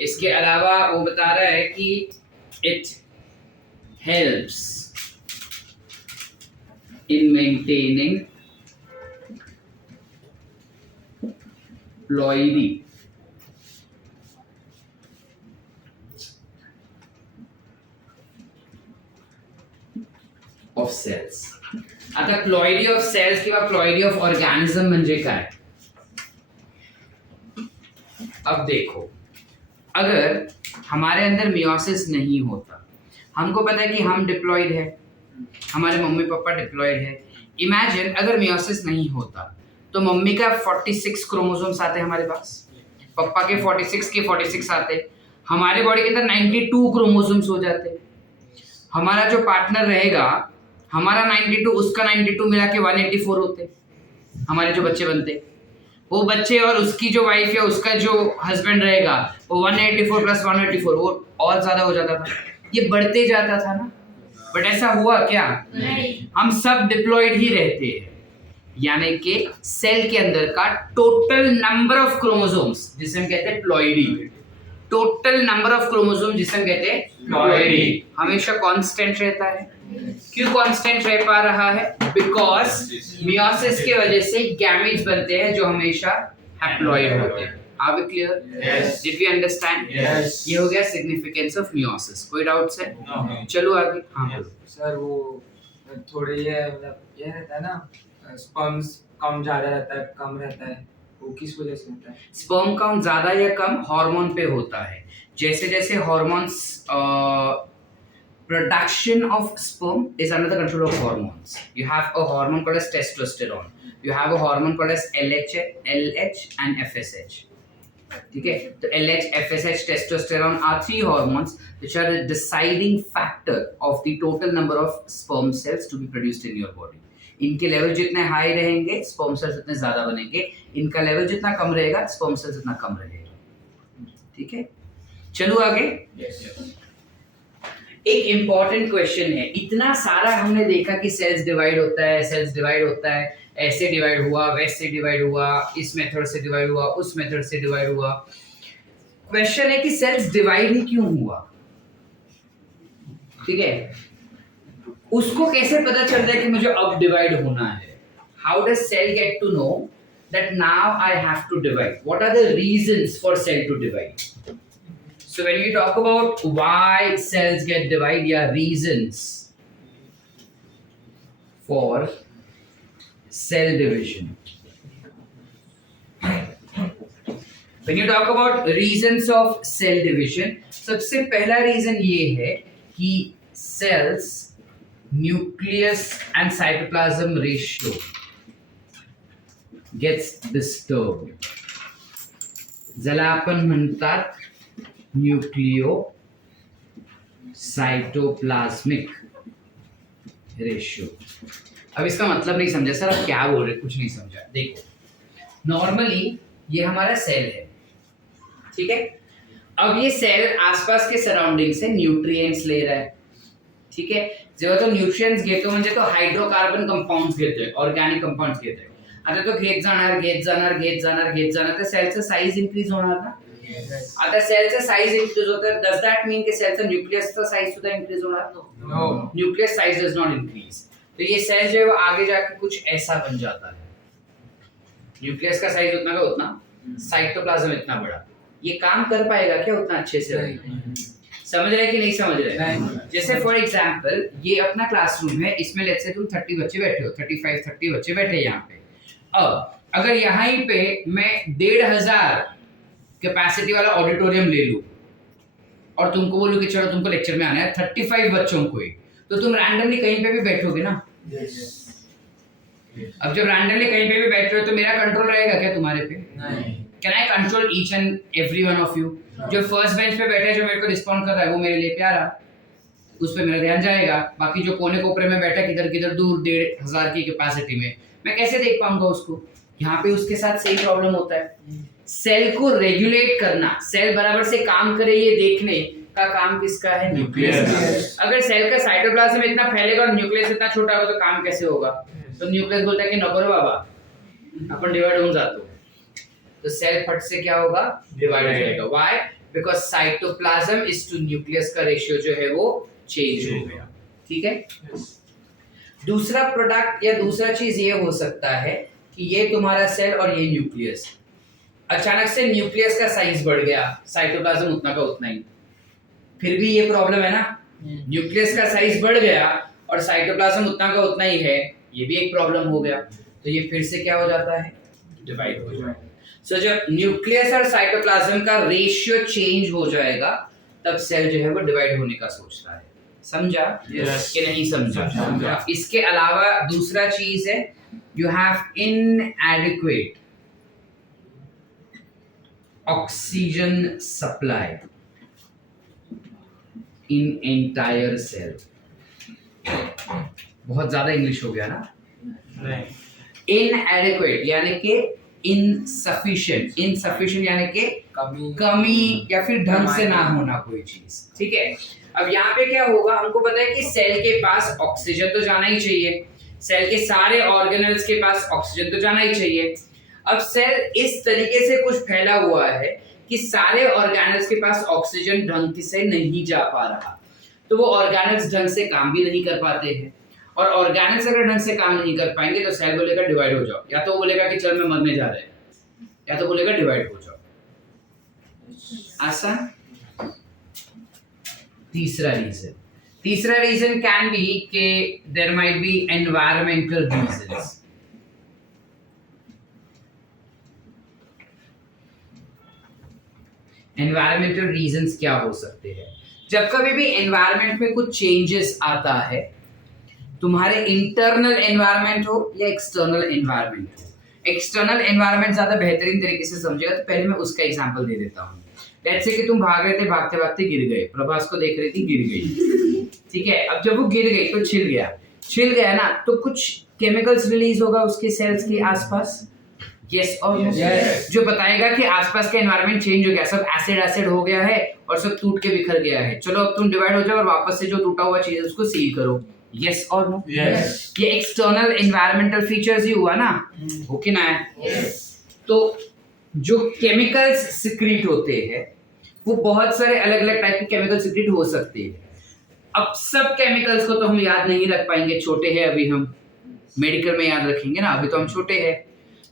इसके अलावा वो बता रहा है कि it helps in maintaining ploidy of cells. आता प्लॉइडी ऑफ सेल्स किंवा प्लॉइडी ऑफ ऑर्गॅनिझम म्हणजे काय? अब देखो, अगर हमारे अंदर मियोसिस नहीं होता, हमको पता है कि हम डिप्लॉइड है, हमारे मम्मी पापा डिप्लॉइड है. इमेजिन अगर मियोसिस नहीं होता तो मम्मी का 46 क्रोमोसोम्स आते हैं हमारे पास, पापा के 46 के 46 आते, हमारे बॉडी के अंदर 92 क्रोमोसोम्स हो जाते। हमारा जो पार्टनर रहेगा, हमारा 92 उसका 92 मिला के 184 होते हमारे जो बच्चे बनते। वो बच्चे और उसकी जो वाइफ या उसका जो हस्बैंड रहेगा वो 184 प्लस 184 वो और ज्यादा हो जाता था। ये बढ़ते जाता था ना, बट ऐसा हुआ क्या? नहीं। हम सब डिप्लॉयड ही रहते हैं, यानी कि सेल के अंदर का टोटल नंबर ऑफ क्रोमोसोम्स जिसे हम कहते हैं ploidy, total number of chromosome जिसे हम कहते हैं प्लॉइडी, हमेशा कांस्टेंट रहता है। क्यों कांस्टेंट रह पा रहा है? बिकॉज मियोसिस की वजह से गैमेट्स बनते हैं जो हमेशा हैप्लॉइड होते हैं। Are we clear? Yes. Did we understand? Yes. ये हो गया सिग्निफिकेंस ऑफ मियोसिस। कोई डाउट्स है? No. चलो आगे। हाँ Yes. बोलो। सर वो थोड़े ये मतलब ये रहता है ना, स्पर्म्स कम ज्यादा रहता है कम रहता है, वो किस वजह से होता है? स्पर्म काउंट ज्यादा या कम हार्मोन पे होता है। जैसे जैसे hormones production of sperm is under the control of hormones. You have a hormone called as testosterone. You have a hormone called as LH and FSH. ठीक है, तो LH, FSH, testosterone are three hormones which are the deciding factor of the total number of sperm cells to be produced in your body. इनके level जितने high रहेंगे sperm cells उतने ज्यादा बनेंगे, इनका लेवल जितना कम रहेगा स्पर्म सेल्स उतना कम रहेगा। ठीक है, चलो आगे। एक इंपॉर्टेंट क्वेश्चन है, इतना सारा हमने देखा कि सेल्स डिवाइड होता है, सेल्स डिवाइड होता है, ऐसे डिवाइड हुआ, वैसे डिवाइड हुआ, इस मेथड से डिवाइड हुआ, उस मेथड से डिवाइड हुआ। क्वेश्चन है कि सेल्स डिवाइड ही क्यों हुआ? ठीक है, उसको कैसे पता चलता है कि मुझे अब डिवाइड होना है? How does cell get to know that now I have to divide? What are the reasons for cell to divide? So when we talk about why cells get divided, yeah, reasons for cell division. When you talk about reasons of cell division, सबसे पहला reason ये है कि cells nucleus and cytoplasm ratio gets disturbed. ज्याला आपण म्हणतात nucleo cytoplasmic ratio. अब इसका मतलब नहीं समझा सर, आप क्या बोल रहे? कुछ नहीं समझा। देखो, नॉर्मली ये हमारा सेल है, ठीक है। अब ये सेल आसपास के सराउंडिंग से न्यूट्रिएंट्स ले रहा है, ठीक है। जेव्हा तो न्यूट्रिएंट्स घेतो म्हणजे तो हायड्रोकार्बन कंपाउंड्स घेतोय, ऑर्गॅनिक कंपाउंड्स घेतोय। आता तो घेत जाणार तर सेलचं साईज इन्क्रीज होणार ना। आता सेलचं साईज इन्क्रीज होतं, डज दॅट मीन कि सेलचं न्यूक्लियसचा साईज सुद्धा इन्क्रीज होणार? No, nucleus size does not increase. तो ये सेल जो है वो आगे जाके कुछ ऐसा बन जाता है। न्यूक्लियस का साइज उतना का उतना, साइटोप्लाज्म इतना बड़ा। ये काम कर पाएगा क्या उतना अच्छे से? समझ रहे कि नहीं समझ रहे? जैसे फॉर एग्जांपल ये अपना क्लासरूम है, इसमें लेट्स से तुम 30 बच्चे बैठे हो, 35-30 बच्चे बैठे यहाँ पे। अब अगर यहाँ पे मैं 1500 कैपेसिटी वाला ऑडिटोरियम ले लूं और तुमको बोलूं कि चलो तुमको लेक्चर में आना है 35 बच्चों को ही, तो तुम रैंडमली कहीं पे भी बैठोगे ना। अब जब रैंडमली कहीं पे भी बैठ रहे हो तो मेरा कंट्रोल रहेगा क्या तुम्हारे पे? नहीं। Can I control each and every one of you? जो फर्स्ट बेंच पे बैठे जो मेरे को रिस्पॉन्ड कर रहा है वो मेरे लिए प्यारा, उस पर मेरा ध्यान जाएगा। बाकी जो कोने कोपरे में बैठा किधर किधर दूर 1500 की कैपेसिटी में, मैं कैसे देख पाऊंगा उसको? यहाँ पे उसके साथ सेम प्रॉब्लम होता है। सेल को रेगुलेट करना, सेल बराबर से काम करे ये देखने का काम किसका है? न्यूक्लियस का। अगर सेल का साइटोप्लाज्म इतना फैलेगा और न्यूक्लियस इतना छोटा होगा तो काम कैसे होगा? तो न्यूक्लियस बोलता है कि नको रे बाबा, अपन डिवाइड हो जातो। तो सेल फट से क्या होगा? डिवाइड हो जाएगा। Why? Because cytoplasm is to nucleus का रेशियो जो है वो चेंज हो गया। ठीक है। दूसरा प्रोडक्ट या दूसरा चीज ये हो सकता है कि ये तुम्हारा सेल और ये न्यूक्लियस, अचानक से न्यूक्लियस का साइज बढ़ गया, साइटोप्लाज्म उतना का उतना ही। फिर भी ये प्रॉब्लम है ना, न्यूक्लियस का साइज बढ़ गया और साइटोप्लाज्म उतना का उतना ही है, ये भी एक प्रॉब्लम हो गया। तो ये फिर से क्या हो जाता है? डिवाइड हो जाता है। सो जब न्यूक्लियस और साइटोप्लाज्म का रेशियो चेंज हो जाएगा तब सेल जो है वो डिवाइड होने का सोचता है। समझा? कि नहीं समझा? इसके अलावा दूसरा चीज है, you have inadequate oxygen supply in entire cell. बहुत ज्यादा इंग्लिश हो गया ना। नहीं। इनएडिक्वेट यानी कि इनसफिशिएंट, इनसफिशिएंट यानी कि कमी या फिर ढंग से ना होना कोई चीज, ठीक है। अब यहाँ पे क्या होगा, हमको पता है कि सेल के पास ऑक्सीजन तो जाना ही चाहिए, सेल के सारे ऑर्गेनल्स के पास ऑक्सीजन तो जाना ही चाहिए। अब सेल इस तरीके से कुछ फैला हुआ है कि सारे ऑर्गेनल्स के पास ऑक्सीजन ढंग से नहीं जा पा रहा, तो वो ऑर्गेनल्स ढंग से काम भी नहीं कर पाते हैं। और ऑर्गेनल्स अगर ढंग से काम नहीं कर पाएंगे तो सेल बोलेगा डिवाइड हो जाओ, या तो बोलेगा कि चल मैं मरने जा रहा है, या तो बोलेगा डिवाइड हो जाओ। आसान। तीसरा रीजन कैन बी कि there might be environmental reasons. Environmental reasons क्या हो सकते हैं? जब कभी भी एनवायरमेंट में कुछ चेंजेस आता है, तुम्हारे इंटरनल एनवायरमेंट हो या एक्सटर्नल एनवायरमेंट हो, एक्सटर्नल एनवायरमेंट ज्यादा बेहतरीन तरीके से समझेगा, तो पहले मैं उसका एग्जांपल दे देता हूँ। लेट्स से कि तुम भाग रहे थे, भागते भागते गिर गए, प्रभास को देख रही थी, गिर गई, ठीक है। अब जब वो गिर गई तो छिल गया ना, तो कुछ केमिकल्स रिलीज होगा उसके सेल्स के आसपास, यस और नो, जो बताएगा कि आसपास का एनवायरनमेंट चेंज हो गया, सब एसिड हो गया है और सब टूट के बिखर गया है, चलो अब तुम डिवाइड हो जाओ और वापस से जो टूटा हुआ चीज है उसको सील करो, यस और नो। ये एक्सटर्नल एनवायरमेंटल फीचर्स ही हुआ ना, हो कि ना है। तो जो केमिकल्स सिक्रीट होते हैं वो बहुत सारे अलग अलग टाइप के केमिकल सिक्रीट हो सकते हैं। अब सब केमिकल्स को तो हम याद नहीं रख पाएंगे, छोटे हैं अभी, हम मेडिकल में याद रखेंगे ना, अभी तो हम छोटे हैं।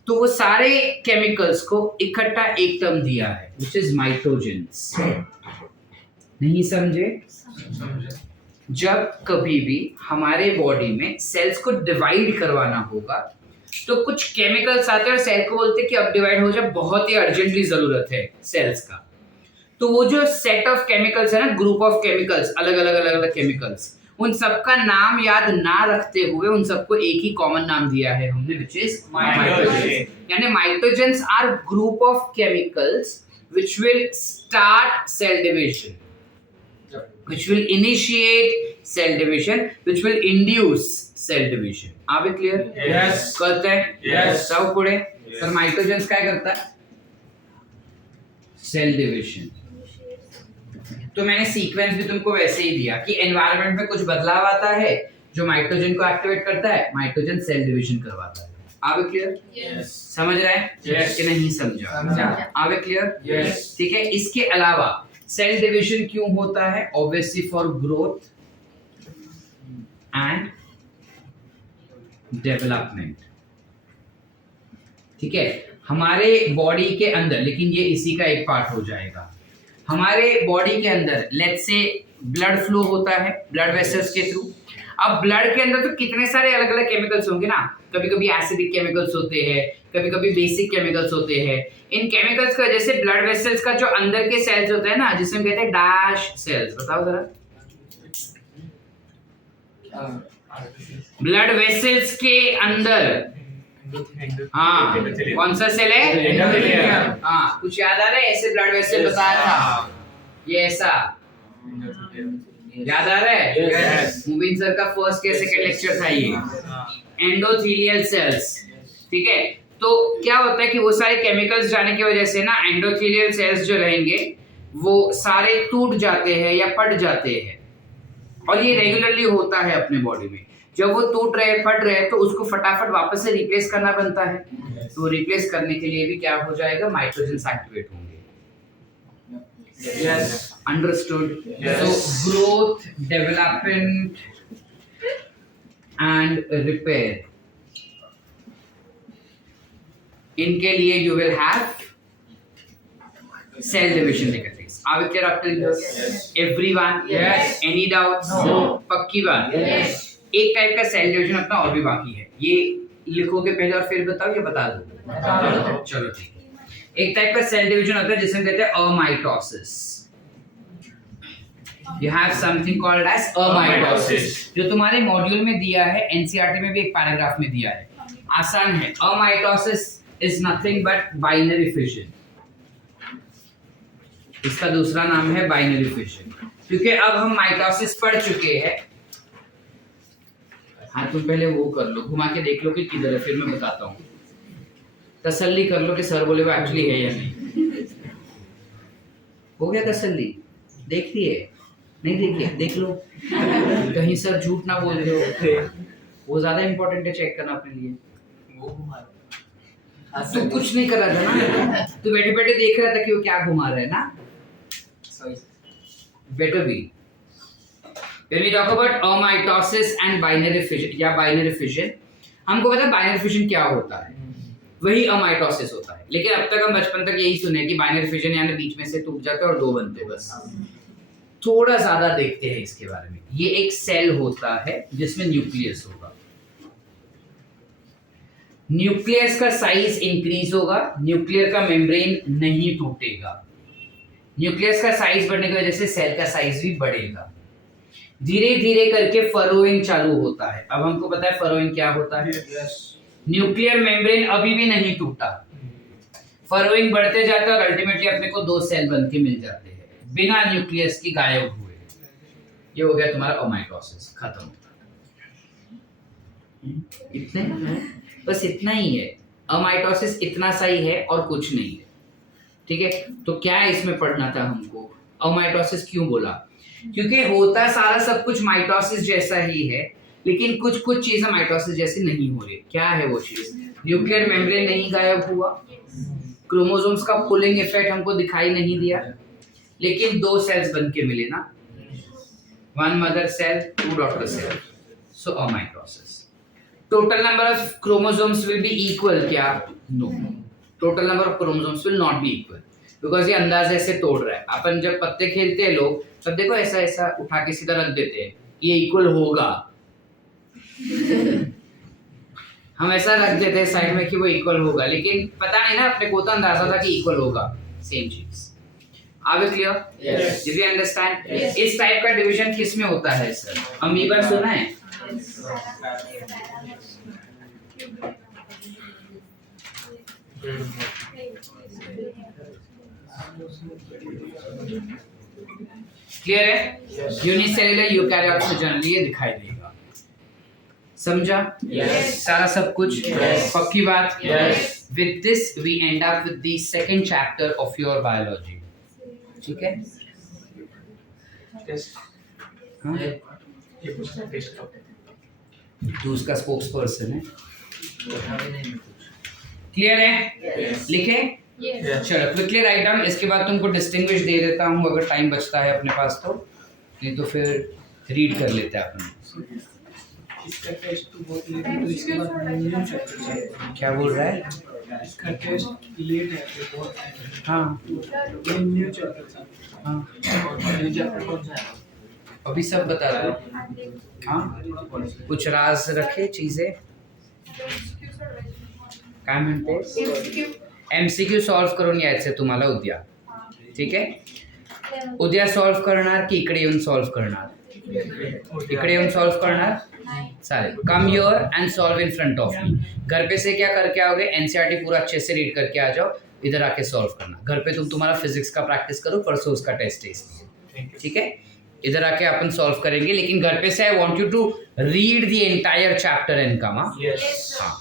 तो वो सारे केमिकल्स को इकट्ठा एक टर्म दिया है, व्हिच इज माइटोजेंस। नहीं समझे? जब कभी भी हमारे बॉडी में सेल्स को डिवाइड करवाना होगा तो कुछ केमिकल्स आते हैं और सेल को बोलते हैं कि अब डिवाइड हो जाए, बहुत ही अर्जेंटली जरूरत है सेल्स का। तो वो जो सेट ऑफ केमिकल्स है ना, ग्रुप ऑफ केमिकल्स, अलग अलग केमिकल्स, उन सबका नाम याद ना रखते हुए उन सबको एक ही कॉमन नाम दिया है हमने, व्हिच इज माइटोजेंस। यानी mitogens are group of chemicals which will start cell division, which will initiate cell division, which will induce cell division. Are we clear? Yes. करते हैं? Yes. सब पुढे तर माइटोजेंस काय करता है? Cell division. तो मैंने सीक्वेंस भी तुमको वैसे ही दिया कि एनवायरनमेंट में कुछ बदलाव आता है जो माइटोजेन को एक्टिवेट करता है, माइटोजेन सेल डिविजन करवाता है। Are we clear? Yes. समझ रहे हैं? Yes. कि नहीं समझा? Are we clear? Yes. ठीक है। इसके अलावा सेल डिवीजन क्यों होता है? Obviously for growth and development, ठीक है। हमारे बॉडी के अंदर, लेकिन ये इसी का एक पार्ट हो जाएगा, हमारे बॉडी के अंदर लेट्स से ब्लड फ्लो होता है ब्लड वेसल्स के थ्रू। अब ब्लड के अंदर तो कितने सारे अलग अलग केमिकल्स होंगे ना, कभी कभी एसिडिक केमिकल्स होते हैं, कभी कभी बेसिक केमिकल्स होते हैं। इन केमिकल्स की वजह से ब्लड वेसल्स का जो अंदर के सेल्स होते हैं ना, जिसे हम कहते हैं डैश सेल्स, बताओ जरा। ब्लड वेसल्स के अंदर, हाँ, कौन सा सेल है? एंडोथेलियम। हाँ, कुछ याद आ रहा है? ऐसे ब्लड वेसल बताया था, ये ऐसा याद आ रहा है? Yes. मुबीन सर का फर्स्ट या सेकंड लेक्चर था ये, एंडोथेलियल सेल्स, ठीक है। तो क्या होता है कि वो सारे केमिकल्स जाने की वजह से ना एंडोथेलियल सेल्स जो रहेंगे वो सारे टूट जाते हैं या फट जाते हैं, और ये रेगुलरली होता है अपने बॉडी में। जब वो टूट रहे, फट रहे, तो उसको फटाफट वापस से रिप्लेस करना बनता है। तो रिप्लेस करने के लिए भी क्या हो जाएगा? माइटोजेंस एक्टिवेट होंगे। Yes. Understood? Yes. So growth, development and repair, इनके लिए you will have cell division negative. Are we clear up till here? Yes. Everyone? Yes. Any doubts? No. पक्की बात? Yes. एक टाइप का सेल डिवीजन अपना और भी बाकी है, ये लिखोगे पहले और फिर बताओ, ये बता दो। चलो ठीक है। एक टाइप का सेल डिवीजन होता है जिसे हम कहते हैं अमाइटोसिस। You have something called as अमाइटोसिस, जो तुम्हारे मॉड्यूल में दिया है, एनसीईआरटी में भी एक पैराग्राफ में दिया है, आसान है। अमाइटोसिस is nothing but binary fission. इसका दूसरा नाम है बाइनरी फिशन। क्योंकि अब हम माइटोसिस पढ़ चुके हैं। हाँ, तुम पहले वो कर लो, घुमा के देख लो कि किधर है, फिर मैं बताता हूँ। तसल्ली कर लो कि सर बोले वो एक्चुअली है या नहीं। हो गया तसल्ली? देख लिए? नहीं देखिए, देख लो कहीं सर झूठ ना बोल रहे हो, वो ज्यादा इंपॉर्टेंट है चेक करना अपने लिए। तू कुछ नहीं कर रहा था ना, तू बैठे बैठे देख रहा था कि वो क्या घुमा रहा है ना। Better be when we talk about amitosis and binary fission या binary fission, हमको पता है बाइनरी फिशन क्या होता है, वही अमाइटोसिस होता है। लेकिन अब तक हम बचपन तक यही सुने कि बाइनरी फिशन यानी बीच में से टूट जाता है और दो बनते हैं बस। थोड़ा ज्यादा देखते हैं इसके बारे में। ये एक सेल होता है जिसमें न्यूक्लियस होगा। न्यूक्लियस का साइज इंक्रीज होगा, न्यूक्लियर का मेम्ब्रेन नहीं टूटेगा। न्यूक्लियस का साइज बढ़ने की वजह से सेल का साइज भी बढ़ेगा। धीरे धीरे करके फरोइंग चालू होता है। अब हमको पता है फरोइंग क्या होता है। न्यूक्लियर मेम्ब्रेन अभी भी नहीं टूटा, फरोइंग बढ़ते जाता है और अल्टीमेटली अपने को दो सेल बन के मिल जाते हैं बिना न्यूक्लियस की गायब हुए। ये हो गया तुम्हारा अमाइटोसिस, खत्म। इतने बस इतना ही है। अमाइटोसिस इतना सा ही है और कुछ नहीं है। ठीक है, तो क्या इसमें पढ़ना था हमको? अमाइटोसिस क्यों बोला? क्योंकि होता सारा सब कुछ माइटोसिस जैसा ही है, लेकिन कुछ कुछ चीजें माइटोसिस जैसी नहीं हो रही। क्या है वो चीज? न्यूक्लियर मेम्ब्रेन नहीं गायब हुआ, क्रोमोसोम्स का पुलिंग इफेक्ट हमको दिखाई नहीं दिया, लेकिन दो सेल्स बन के मिले ना, one mother cell, two daughter cell, so amitosis. Total number of chromosomes will be equal क्या? No, total number of chromosomes will not be equal, because ये अंदाजे से तोड़ रहा है। अपन जब पत्ते खेलते हैं लोग, तब देखो ऐसा ऐसा उठा के सीधा रख देते हैं, ये इक्वल होगा। हम ऐसा रख देते हैं साइड में कि वो इक्वल होगा, लेकिन पता नहीं ना, अपने को तो अंदाजा था कि इक्वल होगा। सेम चीज। Are we clear? Yes. Did you understand? Yes. इस टाइप का डिवीजन किस में होता है सर? अमीबा सुना है? क्लियर है? यूनिसेलुलर यूकैरियोट में जनरली ये दिखाई देगा। समझा? Yes. सारा सब कुछ? Yes. पक्की बात? Yes. With this we end up with the second chapter of your biology. ठीक है? हाँ? तू उसका स्पोक्स पर्सन है। क्लियर है? लिखे? चलो क्विकली राइट डाउन। इसके बाद तुमको डिस्टिंग्विश दे देता हूँ अगर टाइम बचता है अपने पास तो, नहीं तो फिर रीड कर लेते हैं अपन। इसका टेस्ट तो बहुत लेट है, तो इसके बाद न्यू चैप्टर है। क्या बोल रहा है? इसका टेस्ट लेट है, तो बहुत हाँ ये न्यू चैप्टर था। हाँ, न्यू चैप्टर कौन सा है? अभी सब बता दो। हाँ, कुछ राज रखे चीजें काय म्हणते? एमसीक्यू सॉल्व करून यायचं तुम्हाला उद्या। ठीक आहे, उद्या सॉल्व करणार की इकडे येऊन सॉल्व करणार? इकडे येऊन सॉल्व करणार? चालेल। Come your and solve in front of me. घर पे से क्या करके आओगे? एनसीईआरटी पूरा अच्छे से रीड करके आ जाओ, इधर आके सॉल्व करना। घर पे तुम तुम्हारा फिजिक्स का प्रैक्टिस करो, परसों उसका टेस्ट है इसलिए। ठीक है, इधर आके अपन सॉल्व करेंगे, लेकिन घर पे से I want you to read the entire chapter and come. Yes. हाँ,